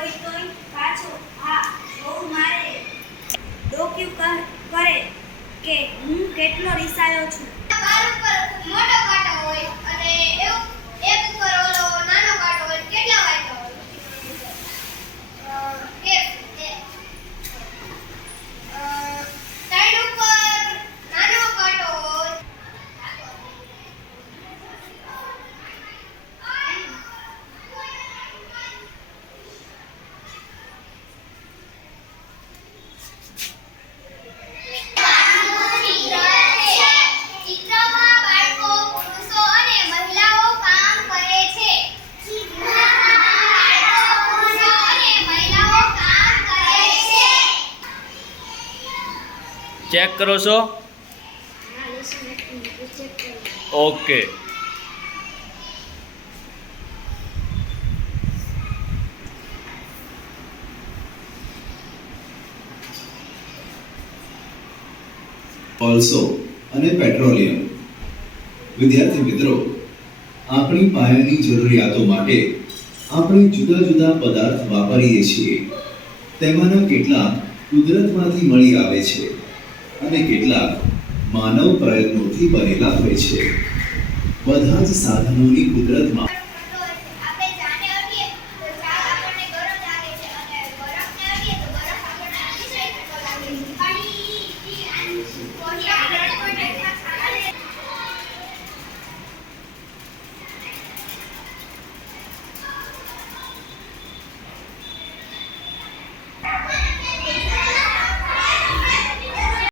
હોય તોય પાછો આ જોઉં મારે ડોક્યું કરે કે હું કેટલો રિસાયો છું. બાર ઉપર મોટો કાંટો હોય અને એક ઉપર ઓલો નાનો કાંટો હોય. કેટલા કાંટા હોય? સાઈડ ઉપર નાનો કાંટો હોય. ચિત્રમાં બાળકો, પુરુષો અને મહિલાઓ કામ કરે છે. પુરુષો અને મહિલાઓ કામ કરે છે. ચેક કરો છો? ઓકે. કોલસો અને પેટ્રોલિયમ. વિદ્યાર્થી મિત્રો, આપણી પાયાની જરૂરિયાતો માટે આપણે જુદા જુદા પદાર્થ વાપરીએ છીએ. તેમાંના કેટલાક કુદરતમાંથી મળી આવે છે અને કેટલાક માનવ પ્રયત્નોથી બનેલા હોય છે. બધા જ સાધનોની કુદરતમાં